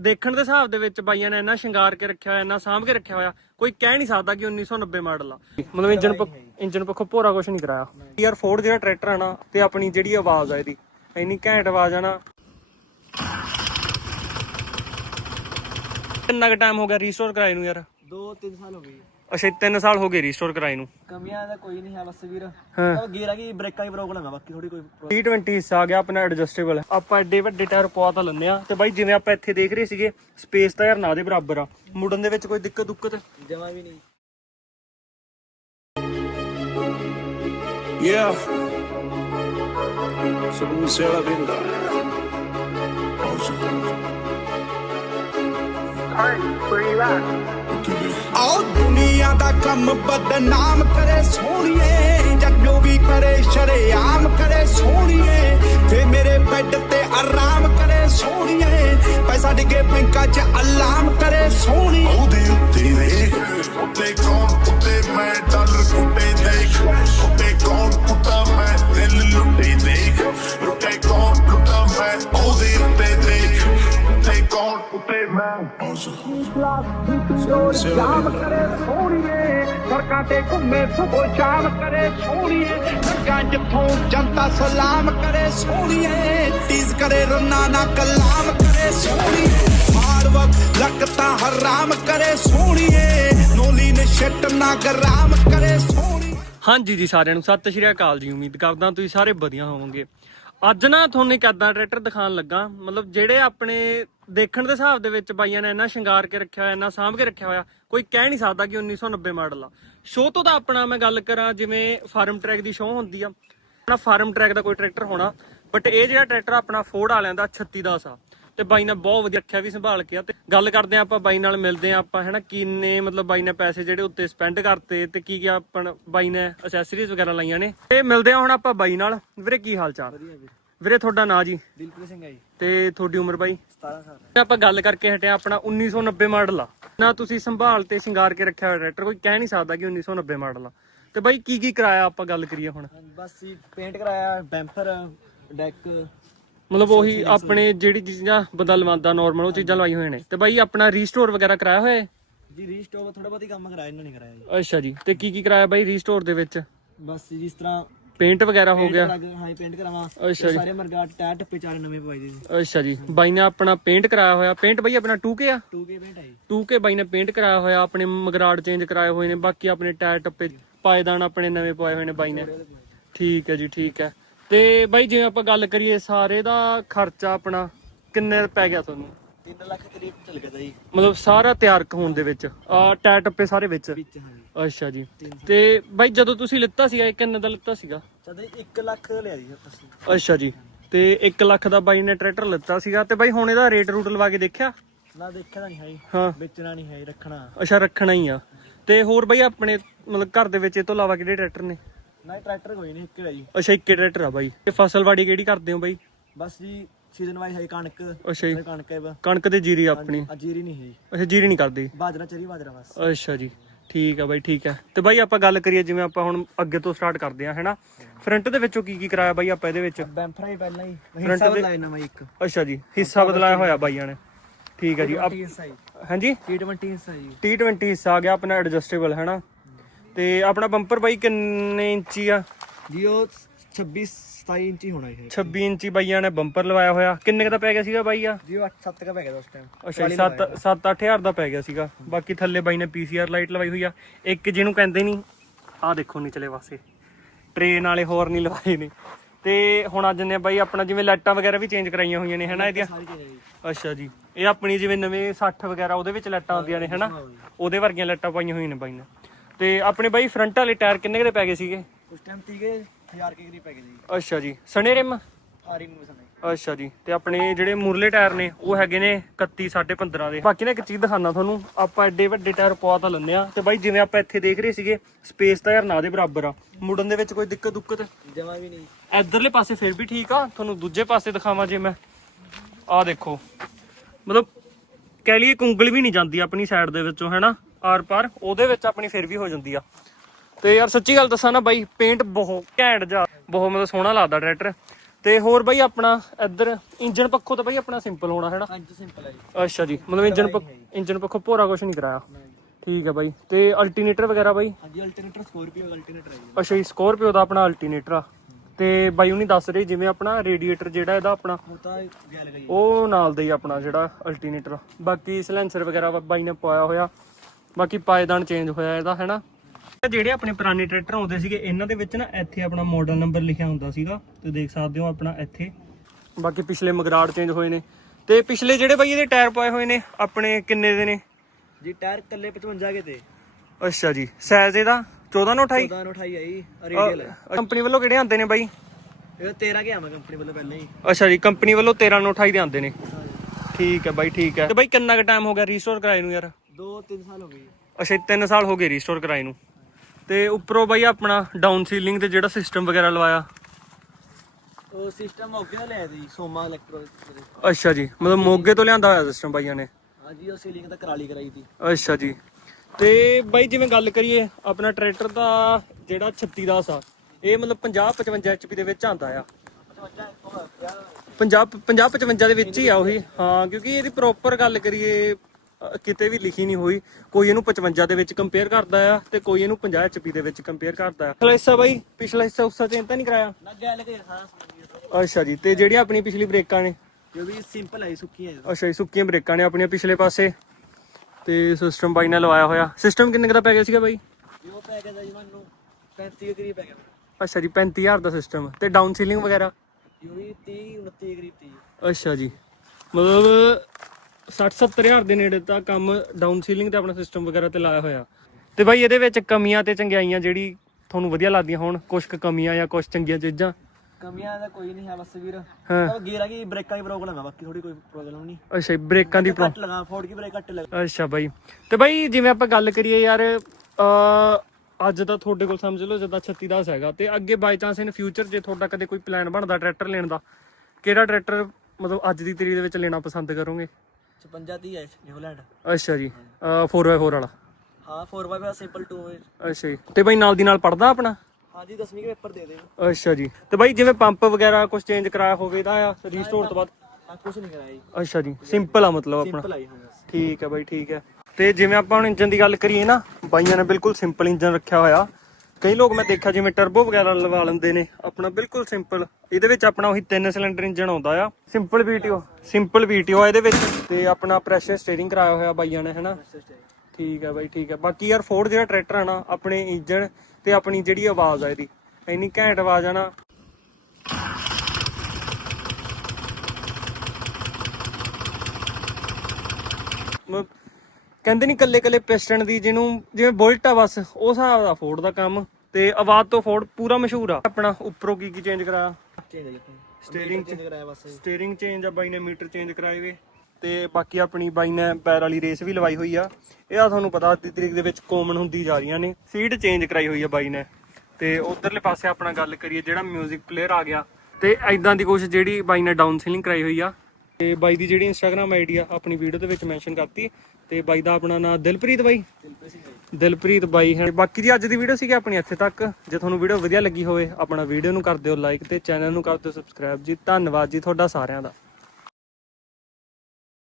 ਦੇਖਣ ਦੇ ਹਿਸਾਬ ਦੇ ਵਿੱਚ ਬਾਈਆਂ ਨੇ ਇੰਨਾ ਸ਼ਿੰਗਾਰ ਕੇ ਰੱਖਿਆ ਹੋਇਆ ਇੰਨਾ ਸਾਂਭ ਕੇ ਰੱਖਿਆ ਹੋਇਆ ਕੋਈ ਕਹਿ ਨਹੀਂ ਸਕਦਾ ਕਿ 1990 ਮਾਡਲ ਆ। ਮਤਲਬ ਇੰਜਨ ਇੰਜਨ ਪੱਖੋਂ ਭੋਰਾ ਕੁਝ ਨਹੀਂ ਕਰਾਇਆ। ਯਾਰ ਫੋਰਡ ਜਿਹੜਾ ਟਰੈਕਟਰ ਆ ਨਾ ਤੇ ਆਪਣੀ ਜਿਹੜੀ ਆਵਾਜ਼ ਆ ਇਹਦੀ ਇੰਨੀ ਘੈਂਟ ਆਵਾਜ਼ ਆ ਨਾ। ਕਿੰਨਾ ਕੁ ਟਾਈਮ ਹੋ ਗਿਆ ਰੀਸਟੋਰ ਕਰਾਏ ਨੂੰ ਯਾਰ? 2-3 ਸਾਲ ਹੋ ਗਏ। ਅੱਛਾ 3 ਸਾਲ ਹੋ ਗਏ ਰੀਸਟੋਰ ਕਰਾਏ ਨੂੰ। ਕਮੀਆਂ ਦਾ ਕੋਈ ਨਹੀਂ ਹੈ ਬਸ ਵੀਰ। ਹਾਂ। ਤਾਂ ਗੇਅਰਾਂ ਦੀ ਬ੍ਰੇਕਾਂ ਦੀ ਪ੍ਰੋਬਲਮ ਹੈ ਬਾਕੀ ਥੋੜੀ ਕੋਈ pro- T20 ਹਿੱਸਾ ਆ ਗਿਆ ਆਪਣਾ ਐਡਜਸਟੇਬਲ ਆਪਾਂ ਐਡੇ ਵੱਡੇ ਟਾਇਰ ਪਵਾ ਤਾਂ ਲੈਂਦੇ ਆ ਤੇ ਬਾਈ ਜਿਵੇਂ ਆਪਾਂ ਇੱਥੇ ਦੇਖ ਰਹੇ ਸੀਗੇ ਸਪੇਸ ਤਾਂ ਯਾਰ ਨਾ ਦੇ ਬਰਾਬਰ ਆ। ਮੁੜਨ ਦੇ ਵਿੱਚ ਕੋਈ ਦਿੱਕਤ ਦੁੱਕਤ? ਜਮਾ ਵੀ ਨਹੀਂ। Yeah. Sono se la venda. ਆਓ ਦੁਨੀਆ ਦਾ ਕੰਮ ਬਦਨਾਮ ਕਰੇ ਸੋਹਣੀਏ ਜੱਜੋ ਵੀ ਕਰੇ ਸ਼ਰੇਆਮ ਕਰੇ ਸੋਹਣੀਏ। ਫੇ ਮੇਰੇ ਬੈੱਡ ਤੇ ਆਰਾਮ ਕਰੇ ਸੋਹਣੀਏ। ਪੈਸਾ ਡਿੱਗੇ ਬੈਂਕਾਂ 'ਚ ਅਲਾਮ ਕਰੇ ਸੋਹਣੀ ਉਹਦੇ ਉੱਤੇ ਵੇਖ ਉੱਤੇ ਕੌਣ ਉੱਤੇ ਮੈਂ ਡਾਲਰ ਕੁੱਟੇ ਦੇਖ। ਉੱਤੇ ਕੌਣ ਕੁੱਟਾ ਮੈਂ ਦਿਲ ਲੁੱਟੇ ਦੇਖ। ਲੁੱਟੇ ਕੌਣ ਲੁੱਟਾ ਮੈਂ ਉਹਦੇ ਉੱਤੇ ਦੇਖ। ਉੱਤੇ ਕੌਣ ਉੱਤੇ ਮੈਂ ਸੋਹਣੀਏ। ਸੜਕਾਂ ਤੇ ਘੁੰਮੇ ਸੁਬੋ ਸ਼ਾਮ ਕਰੇ ਸੋਹਣੀਏ। ਲੱਗਾ ਜਿੱਥੋਂ ਜਨਤਾ ਸਲਾਮ ਕਰੇ ਸੋਹਣੀਏ। ਟੀਜ਼ ਕਰੇ ਰੰਨਾ ਨਾ ਕਲਾਮ ਕਰੇ ਸੋਹਣੀਏ। ਹਾਰਡ ਵਰਕ ਲੱਕਤਾਂ ਹਰਾਮ ਕਰੇ ਸੋਹਣੀਏ। ਨੋਲੀ ਨੇ ਸ਼ਿਟ ਨਾ ਗਰਾਮ ਕਰੇ ਸੋਹਣੀ ਹਾਂਜੀ ਜੀ ਸਾਰਿਆਂ ਨੂੰ, ਸਤਿ ਸ਼੍ਰੀ ਅਕਾਲ ਜੀ। ਉਮੀਦ ਕਰਦਾ ਤੁਸੀਂ ਸਾਰੇ ਵਧੀਆ ਹੋਵੋਗੇ। ਅੱਜ ਨਾ ਤੁਹਾਨੂੰ ਇੱਕ ਏਦਾਂ ਟਰੈਕਟਰ ਦਿਖਾਉਣ ਲੱਗਾ। ਮਤਲਬ ਜਿਹੜੇ ਆਪਣੇ ਦੇਖਣ ਦੇ ਹਿਸਾਬ ਦੇ ਵਿੱਚ ਬਾਈਆਂ ਨੇ ਇੰਨਾ ਸ਼ਿੰਗਾਰ ਕੇ ਰੱਖਿਆ ਹੋਇਆ, ਇੰਨਾ ਸਾਂਭ ਕੇ ਰੱਖਿਆ ਹੋਇਆ, ਕੋਈ ਕਹਿ ਨਹੀਂ ਸਕਦਾ ਕਿ 1990 ਮਾਡਲ ਆ। ਸ਼ੋਅ ਤੋਂ ਤਾਂ ਆਪਣਾ ਮੈਂ ਗੱਲ ਕਰਾਂ, ਜਿਵੇਂ ਫਾਰਮ ਟਰੈਕ ਦੀ ਸ਼ੋਅ ਹੁੰਦੀ ਆ। ਆਪਣਾ ਫਾਰਮ ਟਰੈਕ ਦਾ ਕੋਈ ਟਰੈਕਟਰ ਹੋਣਾ ਬਟ ਇਹ ਜਿਹੜਾ ਟਰੈਕਟਰ ਆਪਣਾ ਫੋਰਡ ਵਾਲਿਆਂ ਦਾ 3610 ਆ। ਤੇ ਬਾਈ ਨੇ ਬਹੁਤ ਵਧੀਆ ਰੱਖਿਆ ਵੀ ਸੰਭਾਲ ਕੇ ਆ। ਤੇ ਗੱਲ ਕਰਦੇ ਆ ਆਪਾਂ ਬਾਈ ਨਾਲ ਮਿਲਦੇ ਆ ਆਪਾਂ, ਹੈਨਾ, ਕਿੰਨੇ ਮਤਲਬ ਬਾਈ ਨੇ ਪੈਸੇ ਜਿਹੜੇ ਉੱਤੇ ਸਪੈਂਡ ਕਰਤੇ ਤੇ ਕੀ ਕੀ ਆਪਾਂ ਬਾਈ ਨੇ ਅਸੈਸਰੀਜ਼ ਵਗੈਰਾ ਲਾਈਆਂ ਨੇ। ਤੇ ਮਿਲਦੇ ਆ ਹੁਣ ਆਪਾਂ ਬਾਈ ਨਾਲ। ਵੀਰੇ ਕੀ ਹਾਲ ਚਾਲ? ਵਧੀਆ ਵੀਰ। ਵੀਰੇ ਤੁਹਾਡਾ ਨਾਂ ਜੀ? ਦਿਲਪ੍ਰੀਤ ਸਿੰਘ ਹੈ ਜੀ। ਤੇ ਤੁਹਾਡੀ ਉਮਰ ਬਾਈ? 17 ਸਾਲ ਆਪਾਂ ਗੱਲ ਕਰਕੇ ਹਟਿਆ ਆਪਣਾ 1990 ਮਾਡਲ ਆ। ਨਾ ਤੁਸੀਂ ਸੰਭਾਲ ਤੇ ਸ਼ਿੰਗਾਰ ਕੇ ਰੱਖਿਆ ਹੋਇਆ ਟਰੈਕਟਰ ਕੋਈ ਕਹਿ ਨਹੀਂ ਸਕਦਾ ਕਿ 1990 ਮਾਡਲ ਆ। ਤੇ ਬਾਈ ਕੀ ਕੀ ਕਰਾਇਆ ਆਪਾਂ ਗੱਲ ਕਰੀਏ ਹੁਣ? ਬਸ ਜੀ ਪੇਂਟ ਕਰਾਇਆ ਬੈਂਪਰ ਡੈਕ ਮਤਲਬ ਉਹੀ ਆਪਣੇ ਜਿਹੜੀ ਚੀਜ਼ਾਂ ਬੰਦਾ ਲਵਾਉਂਦਾ ਨਾਰਮਲ ਉਹ ਚੀਜ਼ਾਂ ਲਵਾਈ ਹੋਈਆਂ ਨੇ। ਤੇ ਬਾਈ ਆਪਣਾ ਰੀਸਟੋਰ ਵਗੈਰਾ ਕਰਾਇਆ ਹੋਇਆ ਹੈ ਜੀ ਰੀਸਟੋਰ ਥੋੜਾ ਬਹੁਤ ਹੀ ਕੰਮ ਕਰਾਇਆ ਇਹਨਾਂ ਨੇ ਕਰਾਇਆ ਜੀ। ਅੱਛਾ ਜੀ ਤੇ ਕੀ ਕੀ ਕਰਾਇਆ ਬਾਈ ਰੀਸਟੋਰ ਦੇ ਵਿੱਚ? ਬਸ ਜੀ, ਜਿਸ ਤਰ੍ਹਾਂ ਪੇਂਟ ਵਗੈਰਾ ਹੋ ਗਿਆ। ਹਾਂ ਪੇਂਟ ਕਰਾਵਾਂ। ਅੱਛਾ ਜੀ। ਸਾਰੇ ਮਰਗਾਟ ਟਾਇਰ ਟੱਪੇ ਚਾਰੇ ਨਵੇਂ ਪਵਾਈ ਦੇ ਅੱਛਾ ਜੀ। ਬਾਈ ਨੇ ਆਪਣਾ ਪੇਂਟ ਕਰਾਇਆ ਹੋਇਆ। ਪੇਂਟ ਬਾਈ ਆਪਣਾ 2K ਆ? 2K ਪੇਂਟ ਹੈ ਜੀ। 2K ਬਾਈ ਨੇ ਪੇਂਟ ਕਰਾਇਆ ਹੋਇਆ। ਆਪਣੇ ਮਗਰਾੜ ਚੇਂਜ ਕਰਾਏ ਹੋਏ ਨੇ। ਬਾਕੀ ਆਪਣੇ ਟਾਇਰ ਟੱਪੇ ਪਾਇਦਾਨ ਆਪਣੇ ਨਵੇਂ ਪਵਾਏ ਹੋਏ ਨੇ ਬਾਈ ਨੇ। ਠੀਕ ਹੈ ਜੀ ਠੀਕ ਹੈ। ਤੇ ਬਾਈ ਜਿਵੇਂ ਆਪਾਂ ਗੱਲ ਕਰੀਏ ਸਾਰੇ ਦਾ ਖਰਚਾ ਆਪਣਾ ਕਿੰਨੇ ਪੈ ਗਿਆ ਤੁਹਾਨੂੰ? 3 ਲੱਖ ਕਰੀਬ ਚੱਲ ਗਿਆ ਤਾ ਜੀ। ਮਤਲਬ ਸਾਰਾ ਤਿਆਰ ਹੋਣ ਦੇ ਵਿੱਚ। ਆ ਟਾਇਰ ਟੱਪੇ ਸਾਰੇ ਵਿੱਚ। ਅੱਛਾ ਜੀ। ਤੇ ਬਾਈ ਜਦੋਂ ਤੁਸੀਂ ਲਿੱਤਾ ਸੀਗਾ ਇਹ ਕਿੰਨੇ ਦਾ ਲਿੱਤਾ ਸੀਗਾ? ਚਲਦੇ 1 ਲੱਖ ਲਿਆ ਜੀ ਅਸੀਂ ਅੱਛਾ ਜੀ। ਤੇ 1 ਲੱਖ ਦਾ ਬਾਈ ਨੇ ਟਰੈਕਟਰ ਲਿੱਤਾ ਸੀਗਾ। ਤੇ ਬਾਈ ਹੁਣ ਇਹਦਾ ਰੇਟ ਰੂਟ ਲਵਾ ਕੇ ਦੇਖਿਆ? ਨਾ ਦੇਖਿਆ ਤਾਂ ਨਹੀਂ ਹੈ ਜੀ। ਹਾਂ। ਵੇਚਣਾ ਨਹੀਂ ਹੈ ਰੱਖਣਾ। ਅੱਛਾ ਰੱਖਣਾ ਹੀ ਆ। ਤੇ ਹੋਰ ਬਾਈ ਆਪਣੇ ਮਤਲਬ ਘਰ ਦੇ ਵਿੱਚ ਇਹ ਤੋਂ ਇਲਾਵਾ ਕਿਹੜੇ ਟਰੈਕਟਰ ਨੇ? ਨਾ ਟਰੈਕਟਰ ਕੋਈ ਨਹੀਂ ਇੱਕ ਹੈ ਜੀ। ਅੱਛਾ ਇੱਕੇ ਟਰੈਕਟਰ ਆ ਬਾਈ। ਤੇ ਫਸਲਵਾੜੀ ਕਿਹੜੀ ਕਰਦੇ ਹੋ ਬਾਈ? ਬਸ ਜੀ ਸੀਜ਼ਨ ਵਾਈਜ਼ ਹੈ ਕਣਕ ਅੱਛਾ ਜੀ। ਫਿਰ ਕਣਕ ਹੈ ਵਾ। ਕਣਕ ਤੇ ਜੀਰੀ ਆ ਆਪਣੀ? ਅਜੀਰੀ ਨਹੀਂ ਹੈ ਜੀ। ਅੱਛਾ ਜੀਰੀ ਨਹੀਂ ਕਰਦੇ? ਬਾਜਰਾ ਚਰੀ ਬਾਜਰਾ ਬਸ। ਅੱਛਾ ਜੀ ਠੀਕ ਆ ਬਾਈ ਠੀਕ ਆ। ਤੇ ਬਾਈ ਆਪਾਂ ਗੱਲ ਕਰੀਏ ਜਿਵੇਂ ਆਪਾਂ ਹੁਣ ਅੱਗੇ ਤੋਂ ਸਟਾਰਟ ਕਰਦੇ ਆ ਹੈਨਾ? ਫਰੰਟ ਦੇ ਵਿੱਚੋਂ ਕੀ ਕੀ ਕਰਾਇਆ ਬਾਈ ਆਪਾਂ ਇਹਦੇ ਵਿੱਚ? ਬੈਂਫਰ ਹੀ ਪਹਿਲਾਂ ਹੀ। ਹਿੱਸਾ ਬਦਲਾਇਆ ਨਵਾਂ ਇੱਕ। ਅੱਛਾ ਜੀ ਹਿੱਸਾ ਬਦਲਾਇਆ ਹੋਇਆ ਬਾਈਆਂ ਨੇ। ਠੀਕ ਆ ਜੀ ਆਪ- T20 ਹਿੱਸਾ ਜੀ। ਹਾਂਜੀ? T20 ਹਿੱਸਾ ਜੀ। T20 ਹਿੱਸਾ ਆ ਗਿਆ ਆਪਣਾ ਐਡਜਸਟੇਬਲ ਹੈਨਾ? ਤੇ ਆਪਣਾ ਬੰਪਰ ਬਾਈ ਕਿੰਨੇ ਇੰਚੀ ਆ? ਜੀ ਉਹ 26 27 ਇੰਚੀ ਹੋਣਾ ਇਹ 26 ਇੰਚੀ ਬਾਈਆਂ ਨੇ ਬੰਪਰ ਲਵਾਇਆ ਹੋਇਆ। ਕਿੰਨੇ ਕੁ ਦਾ ਪੈ ਗਿਆ ਸੀਗਾ ਬਾਈ ਆ? ਜੀ ਉਹ 8 7 ਕਾ ਪੈ ਗਿਆ ਉਸ ਟਾਈਮ ਅੱਛਾ 7 7 8000 ਦਾ ਪੈ ਗਿਆ ਸੀਗਾ। ਬਾਕੀ ਥੱਲੇ ਬਾਈ ਨੇ ਪੀਸੀਆਰ ਲਾਈਟ ਲਵਾਈ ਹੋਈ ਆ। ਇੱਕ ਜਿਹਨੂੰ ਕਹਿੰਦੇ ਨਹੀਂ ਆਹ ਦੇਖੋ ਨਿਚਲੇ ਪਾਸੇ। ਟ੍ਰੇਨ ਵਾਲੇ ਹੋਰ ਨਹੀਂ ਲਵਾਏ ਨੇ। ਤੇ ਹੁਣ ਅੱਜ ਨੇ ਬਾਈ ਆਪਣਾ ਜਿਵੇਂ ਲਾਈਟਾਂ ਵਗੈਰਾ ਵੀ ਚੇਂਜ ਕਰਾਈਆਂ ਹੋਈਆਂ ਨੇ ਹਨਾ ਇਹਦੀਆਂ? ਅੱਛਾ ਜੀ। ਇਹ ਆਪਣੀ ਜਿਵੇਂ ਨਵੇਂ 60 ਵਗੈਰਾ ਉਹਦੇ ਵਿੱਚ ਲਾਈਟਾਂ ਆਉਂਦੀਆਂ ਨੇ ਹਨਾ? ਉਹਦੇ ਵਰਗੀਆਂ ਲਾਈਟਾਂ ਪਾਈਆਂ ਹੋਈਆਂ ਨੇ ਬਾਈ ਨੇ। ਤੇ ਆਪਣੇ ਬਾਈ ਫਰੰਟ ਵਾਲੇ ਟਾਇਰ ਕਿੰਨੇ ਦੇ ਪੈ ਗਏ ਸੀਗੇ? ਉਸ ਟਾਈਮ ਤੀਗੇ 1000 ਕੇ ਕਰੀਬ ਪੈ ਗਏ ਜੀ। ਅੱਛਾ ਜੀ। ਸਣੇ ਰਿਮ? ਆਰੀ ਨੂੰ ਸਮਝ ਅੱਛਾ ਜੀ। ਤੇ ਆਪਣੇ ਜਿਹੜੇ ਮੂਰਲੇ ਟਾਇਰ ਨੇ ਉਹ ਹੈਗੇ ਨੇ 31 15.5 ਦੇ। ਬਾਕੀ ਨਾ ਇੱਕ ਚੀਜ਼ ਦਿਖਾਣਾ ਤੁਹਾਨੂੰ। ਆਪਾਂ ਐਡੇ ਵੱਡੇ ਟਾਇਰ ਪਵਾ ਤਾਂ ਲੈਂਦੇ ਆ ਤੇ ਬਾਈ ਜਿਵੇਂ ਆਪਾਂ ਇੱਥੇ ਦੇਖ ਰਹੇ ਸੀਗੇ ਸਪੇਸ ਤਾਂ ਯਾਰ ਨਾ ਦੇ ਬਰਾਬਰ ਆ। ਮੁੜਨ ਦੇ ਵਿੱਚ ਕੋਈ ਦਿੱਕਤ ਦੁੱਕਤ? ਜਮਾ ਵੀ ਨਹੀਂ। ਇਧਰਲੇ ਪਾਸੇ ਫਿਰ ਵੀ ਠੀਕ ਆ। ਤੁਹਾਨੂੰ ਦੂਜੇ ਪਾਸੇ ਦਿਖਾਵਾਂ ਜੇ ਮੈਂ। ਆਹ ਦੇਖੋ। ਮਤਲਬ ਕਹਿ ਲਈਏ ਕਿ ਉਂਗਲ ਵੀ ਨਹੀਂ ਜਾਂਦੀ ਆਪਣੀ ਸਾਈਡ ਦੇ ਵਿੱਚੋਂ ਹੈਨਾ ਆਰ ਪਾਰ ਉਹਦੇ ਵਿੱਚ ਆਪਣੀ ਫਿਰ ਵੀ ਹੋ ਜਾਂਦੀ ਆ। ਤੇ ਯਾਰ ਸੱਚੀ ਗੱਲ ਦੱਸਾਂ ਨਾ ਬਾਈ ਪੇਂਟ ਬਹੁਤ ਘੈਂਟ ਜਾ ਬਹੁਤ ਮਤਲਬ ਸੋਹਣਾ ਲੱਗਦਾ ਟਰੈਕਟਰ ਤੇ ਹੋਰ ਬਾਈ ਆਪਣਾ ਇੱਧਰ ਇੰਜਨ ਪੱਖੋਂ ਤਾਂ ਬਾਈ ਆਪਣਾ ਸਿੰਪਲ ਹੋਣਾ ਹੈਨਾ? ਹਾਂਜੀ ਸਿੰਪਲ ਹੈ ਜੀ। ਅੱਛਾ ਜੀ ਮਤਲਬ ਇੰਜਨ ਇੰਜਨ ਪੱਖੋਂ ਭੋਰਾ ਕੁਝ ਨਹੀਂ ਕਰਾਇਆ। ਠੀਕ ਹੈ ਬਾਈ ਤੇ ਅਲਟਰਨੇਟਰ ਵਗੈਰਾ ਬਾਈ? ਹਾਂਜੀ ਅਲਟਰਨੇਟਰ ਸਕੋਰਪੀਓ ਅਲਟਰਨੇਟਰ ਹੈ ਜੀ। ਅੱਛਾ ਜੀ ਸਕੋਰਪੀਓ ਦਾ ਆਪਣਾ ਅਲਟਰਨੇਟਰ ਆ। ਤੇ ਬਾਈ ਉਹਨੀ ਦੱਸ ਰਹੀ ਜਿਵੇਂ ਆਪਣਾ ਰੇਡੀਏਟਰ ਜਿਹੜਾ ਇਹਦਾ ਆਪਣਾ ਉਹ ਨਾਲ ਦਾ ਹੀ ਆਪਣਾ ਜਿਹੜਾ ਅਲਟਰਨੇਟਰ ਬਾਕੀ ਸਲੈਂਸਰ ਵਗੈਰਾ ਬਾਈ ਨੇ ਪਾਇਆ ਹੋਇਆ। ਬਾਕੀ ਪਾਇਦਾਨ ਚੇਂਜ ਹੋਇਆ ਇਹਦਾ ਹੈਨਾ? ਜਿਹੜੇ ਆਪਣੇ ਪੁਰਾਣੇ ਟਰੈਕਟਰ ਆਉਂਦੇ ਸੀਗੇ ਇਹਨਾਂ ਦੇ ਵਿੱਚ ਨਾ ਇੱਥੇ ਆਪਣਾ ਮਾਡਲ ਨੰਬਰ ਲਿਖਿਆ ਹੁੰਦਾ ਸੀਗਾ। ਤੇ ਦੇਖ ਸਕਦੇ ਹੋ ਆਪਣਾ ਇੱਥੇ। ਬਾਕੀ ਪਿਛਲੇ ਮਗਰਾੜ ਚੇਂਜ ਹੋਏ ਨੇ। ਤੇ ਪਿਛਲੇ ਜਿਹੜੇ ਬਾਈ ਇਹਦੇ ਟਾਇਰ ਪਾਏ ਹੋਏ ਨੇ ਆਪਣੇ ਕਿੰਨੇ ਦੇ ਨੇ? ਜੀ ਟਾਇਰ ਕੱਲੇ 55 ਕੇ ਤੇ। ਅੱਛਾ ਜੀ ਸਾਈਜ਼ ਇਹਦਾ? 14 ਨੂੰ 28 14 ਨੂੰ 28 ਹੈ ਜੀ ਰੇਡੀਅਲ ਹੈ ਕੰਪਨੀ ਵੱਲੋਂ ਕਿਹੜੇ ਆਉਂਦੇ ਨੇ ਬਾਈ? ਇਹ 13 ਕੇ ਆਵਾਂ ਕੰਪਨੀ ਵੱਲੋਂ ਪਹਿਲਾਂ ਹੀ। ਅੱਛਾ ਜੀ ਕੰਪਨੀ ਵੱਲੋਂ 13 ਨੂੰ 28 ਦੇ ਆਉਂਦੇ ਨੇ। ਠੀਕ ਹੈ ਬਾਈ ਠੀਕ ਹੈ। ਤੇ ਬਾਈ ਕਿੰਨਾ ਕੁ ਟਾਈਮ ਹੋ ਗਿਆ ਰੀਸਟੋਰ ਕਰਾਏ ਨੂੰ ਯਾਰ? 2-3 ਸਾਲ ਹੋ ਗਏ। ਅੱਛਾ 3 ਸਾਲ ਹੋ ਗਏ ਰੀਸਟੋਰ ਕਰਾਏ ਨੂੰ। ਤੇ ਉੱਪਰੋਂ ਬਾਈ ਆਪਣਾ ਡਾਊਨ ਸੀਲਿੰਗ ਤੇ ਜਿਹੜਾ ਸਿਸਟਮ ਵਗੈਰਾ ਲਵਾਇਆ। ਉਹ ਸਿਸਟਮ ਹੋ ਗਿਆ ਲਿਆ ਜੀ ਸੋਮਾ ਇਲੈਕਟ੍ਰੋ ਅੱਛਾ ਜੀ ਮਤਲਬ ਮੋਗੇ ਤੋਂ ਲਿਆਂਦਾ ਹੋਇਆ ਸਿਸਟਮ ਬਾਈਆਂ ਨੇ। ਹਾਂਜੀ ਉਹ ਸੀਲਿੰਗ ਤਾਂ ਕਰਾਲੀ ਕਰਾਈ ਸੀ। ਅੱਛਾ ਜੀ। ਤੇ ਬਾਈ ਜਿਵੇਂ ਗੱਲ ਕਰੀਏ ਆਪਣਾ ਟਰੈਕਟਰ ਦਾ ਜਿਹੜਾ 3610 ਆ ਇਹ ਮਤਲਬ 50 55 ਐਚਪੀ ਦੇ ਵਿੱਚ ਆਂਦਾ ਆ। 50 50 55 ਦੇ ਵਿੱਚ ਹੀ ਆ ਉਹੀ। ਹਾਂ ਕਿਉਂਕਿ ਇਹਦੀ ਪ੍ਰੋਪਰ ਗੱਲ ਕਰੀਏ ਕਿਤੇ ਵੀ ਲਿਖੀ ਨਹੀਂ ਹੋਈ। ਕੋਈ ਇਹਨੂੰ 55 ਦੇ ਵਿੱਚ ਕੰਪੇਅਰ ਕਰਦਾ ਆ ਤੇ ਕੋਈ ਇਹਨੂੰ 50 ਐਚਪੀ ਦੇ ਵਿੱਚ ਕੰਪੇਅਰ ਕਰਦਾ ਆ। ਪਿਛਲਾ ਹਿੱਸਾ ਬਾਈ ਪਿਛਲਾ ਹਿੱਸਾ ਉਸਾ ਚੇਂਜ ਤਾਂ ਨਹੀਂ ਕਰਾਇਆ? ਅੱਛਾ ਜੀ ਤੇ ਜਿਹੜੀ ਆਪਣੀ ਪਿਛਲੀ ਬ੍ਰੇਕਾਂ ਨੇ? ਜੋ ਵੀ ਸਿੰਪਲ ਹੈ ਸੁੱਕੀਆਂ ਹੈ ਅੱਛਾ ਜੀ ਸੁੱਕੀਆਂ ਬ੍ਰੇਕਾਂ ਨੇ ਆਪਣੀਆਂ ਪਿਛਲੇ ਪਾਸੇ। ਤੇ ਸਿਸਟਮ ਬਾਈ ਨੇ ਲਵਾਇਆ ਹੋਇਆ। ਸਿਸਟਮ ਕਿੰਨੇ ਦਾ ਪੈ ਗਿਆ ਸੀਗਾ ਬਾਈ? ਜੀ ਉਹ ਪੈ ਗਿਆ ਜੀ ਮੈਨੂੰ 35 ਦੇ ਕਰੀਬ ਪੈ ਗਿਆ। ਅੱਛਾ ਜੀ 35000 ਦਾ ਸਿਸਟਮ ਤੇ ਡਾਊਨ ਸੀਲਿੰਗ ਵਗੈਰਾ? ਜੋ ਵੀ 30 29 ਦੇ ਕਰੀਬ ਤੀ ਅੱਛਾ ਜੀ। ਮਤਲਬ 60 70000 ਦੇ ਨੇੜੇ ਤਾਂ ਕੰਮ ਡਾਊਨ ਸੀਲਿੰਗ ਤੇ ਆਪਣਾ ਸਿਸਟਮ ਵਗੈਰਾ ਤੇ ਲਾਇਆ ਹੋਇਆ। ਤੇ ਬਾਈ ਇਹਦੇ ਵਿੱਚ ਕਮੀਆਂ ਤੇ ਚੰਗਿਆਈਆਂ ਜਿਹੜੀ ਤੁਹਾਨੂੰ ਵਧੀਆ ਲੱਗਦੀਆਂ ਹੋਣ ਕੁਝ ਕੁ ਕਮੀਆਂ ਜਾਂ ਕੁਝ ਚੰਗੀਆਂ ਚੀਜ਼ਾਂ? ਕਮੀਆਂ ਦਾ ਕੋਈ ਨਹੀਂ ਹੈ ਬਸ ਵੀਰ। ਹਾਂ। ਬ੍ਰੇਕਾਂ ਦੀ ਪ੍ਰੋਬਲਮ ਹੈ ਬਾਕੀ ਥੋੜੀ ਕੋਈ ਪ੍ਰੋਬਲਮ ਨਹੀਂ। ਅੱਛਾ ਜੀ, ਬ੍ਰੇਕਾਂ ਦੀ ਕੱਟ ਲਗਾ ਫੋੜ ਕੀ ਬ੍ਰੇਕ ਕੱਟ ਲਗਾ। ਅੱਛਾ ਬਾਈ। ਤੇ ਬਾਈ ਜਿਵੇਂ ਆਪਾਂ ਗੱਲ ਕਰੀਏ ਯਾਰ ਅੱਜ ਤਾਂ ਤੁਹਾਡੇ ਕੋਲ ਸਮਝ ਲਓ ਜਿੱਦਾਂ 36 ਦਾ ਹੈਗਾ ਤੇ ਅੱਗੇ ਬਾਈ ਚਾਂਸ ਇਨ ਫਿਊਚਰ ਜੇ ਤੁਹਾਡਾ ਕਦੇ ਕੋਈ ਪਲਾਨ ਬਣਦਾ ਟਰੈਕਟਰ ਲੈਣ ਦਾ ਕਿਹੜਾ ਟਰੈਕਟਰ ਮਤਲਬ ਅੱਜ ਦੀ ਤਰੀਕ ਦੇ ਵਿੱਚ ਲੈਣਾ ਪਸੰਦ ਕਰੋਗੇ? 56 30 ਹੈ ਨਿਊਲੈਂਡ ਅੱਛਾ ਜੀ। ਅ 4x4 ਵਾਲਾ। ਹਾਂ 4x ਸਿੰਪਲ 2 ਅੱਛਾ ਜੀ। ਤੇ ਬਾਈ ਨਾਲ ਦੀ ਨਾਲ ਪੜਦਾ ਆਪਣਾ? ਹਾਂਜੀ 10ਵੀਂ ਦੇ ਪੇਪਰ ਦੇ ਦੇ ਅੱਛਾ ਜੀ। ਤੇ ਬਾਈ ਜਿਵੇਂ ਪੰਪ ਵਗੈਰਾ ਕੁਝ ਚੇਂਜ ਕਰਾਇਆ ਹੋਵੇ ਇਹਦਾ ਆ ਰੀਸਟੋਰ ਤੋਂ ਬਾਅਦ? ਹਾਂ ਕੁਝ ਨਹੀਂ ਕਰਾਇਆ ਜੀ। ਅੱਛਾ ਜੀ। ਸਿੰਪਲ ਆ ਮਤਲਬ ਆਪਣਾ। ਸਿੰਪਲ ਹਾਂ ਬਸ। ਠੀਕ ਹੈ ਬਾਈ ਠੀਕ ਹੈ ਤੇ ਜਿਵੇਂ ਆਪਾਂ ਹੁਣ ਇੰਜਨ ਦੀ ਗੱਲ ਕਰੀਏ ਨਾ ਬਾਈਆਂ ਨੇ ਬਿਲਕੁਲ ਸਿੰਪਲ ਇੰਜਨ ਰੱਖਿਆ ਹੋਇਆ। ਕਈ ਲੋਕ ਮੈਂ ਦੇਖਿਆ ਜਿਵੇਂ ਟਰਬੋ ਵਗੈਰਾ ਲਵਾ ਲੈਂਦੇ ਨੇ, ਆਪਣਾ ਬਿਲਕੁਲ ਸਿੰਪਲ ਇਹਦੇ ਵਿੱਚ ਆਪਣਾ ਉਹੀ ਤਿੰਨ ਸਿਲੰਡਰ ਇੰਜਨ ਆਉਂਦਾ ਆ। ਸਿੰਪਲ ਵੀਟੀਓ ਸਿੰਪਲ ਵੀਟੀਓ ਆ ਇਹਦੇ ਵਿੱਚ। ਤੇ ਆਪਣਾ ਪ੍ਰੈਸ਼ਰ ਸਟੀਅਰਿੰਗ ਕਰਾਇਆ ਹੋਇਆ ਬਾਈਆਂ ਨੇ, ਹੈਨਾ? ਠੀਕ ਹੈ ਬਾਈ, ਠੀਕ ਹੈ ਬਾਕੀ ਯਾਰ ਫੋਰਡ ਜਿਹੜਾ ਟਰੈਕਟਰ ਆ ਨਾ, ਆਪਣੇ ਇੰਜਨ ਤੇ ਆਪਣੀ ਜਿਹੜੀ ਆਵਾਜ਼ ਆ ਇਹਦੀ, ਇੰਨੀ ਘੈਂਟ ਆਵਾਜ਼ ਆ ਨਾ। ਕਹਿੰਦੇ ਨਹੀਂ ਕੱਲੇ ਕੱਲੇ ਪਿਸਟਨ ਦੀ ਜਿਹਨੂੰ ਜਿਵੇਂ ਬੁਲਟ ਆ ਬਸ ਉਹ ਹਿਸਾਬ ਦਾ ਫੋਰਡ ਦਾ ਕੰਮ ਤੇ ਆਵਾਜ਼ ਤੋਂ ਫੋਰਡ ਪੂਰਾ ਮਸ਼ਹੂਰ ਆ। ਆਪਣਾ ਉੱਪਰੋਂ ਕੀ ਕੀ ਚੇਂਜ ਕਰਾਇਆ? ਸਟੀਅਰਿੰਗ ਚੇਂਜ ਕਰਾਇਆ ਬਸ। ਸਟੀਅਰਿੰਗ ਚੇਂਜ ਆ ਬਾਈ ਨੇ ਮੀਟਰ ਚੇਂਜ ਕਰਾਏ ਵੇ। ਤੇ ਬਾਕੀ ਆਪਣੀ ਬਾਈ ਨੇ ਪੈਰ ਵਾਲੀ ਰੇਸ ਵੀ ਲਵਾਈ ਹੋਈ ਆ। ਇਹ ਆ ਤੁਹਾਨੂੰ ਪਤਾ ਅੱਜ ਦੀ ਤਰੀਕ ਦੇ ਵਿੱਚ ਕਾਮਨ ਹੁੰਦੀ ਜਾ ਰਹੀਆਂ ਨੇ। ਸੀਟ ਚੇਂਜ ਕਰਾਈ ਹੋਈ ਆ ਬਾਈ ਨੇ। ਤੇ ਉਧਰਲੇ ਪਾਸੇ ਆਪਣਾ ਗੱਲ ਕਰੀਏ ਜਿਹੜਾ 뮤직 ਪਲੇਅਰ ਆ ਗਿਆ। ਤੇ ਐਦਾਂ ਦੀ ਕੁਛ ਜਿਹੜੀ ਬਾਈ ਨੇ ਡਾਊਨ ਸੀਲਿੰਗ ਕਰਾਈ ਹੋਈ ਆ। ਤੇ ਬਾਈ ਦੀ ਜਿਹੜੀ ਇੰਸਟਾਗ੍ਰam ਆਈਡੀ ਆ, ਆਪਣੀ ਵੀਡੀਓ ਦੇ ਵਿੱਚ ਮੈਂਸ਼ਨ ਕਰਤੀ। ਤੇ ਬਾਈ ਦਾ ਆਪਣਾ ਨਾਮ ਦਿਲਪ੍ਰੀਤ ਬਾਈ। ਦਿਲਪ੍ਰੀਤ ਬਾਈ ਹੈ। ਬਾਕੀ ਜੀ ਅੱਜ ਦੀ ਵੀਡੀਓ ਸੀਗੀ ਆਪਣੀ ਇੱਥੇ ਤੱਕ। ਜੇ ਤੁਹਾਨੂੰ ਵੀਡੀਓ ਵਧੀਆ ਲੱਗੀ ਹੋਵੇ, ਆਪਣਾ ਵੀਡੀਓ ਨੂੰ ਕਰ ਦਿਓ ਲਾਈਕ ਤੇ ਚੈਨਲ ਨੂੰ ਕਰ ਦਿਓ ਸਬਸਕ੍ਰਾਈਬ ਜੀ। ਧੰਨਵਾਦ ਜੀ ਤੁਹਾਡਾ ਸਾਰਿਆਂ ਦਾ।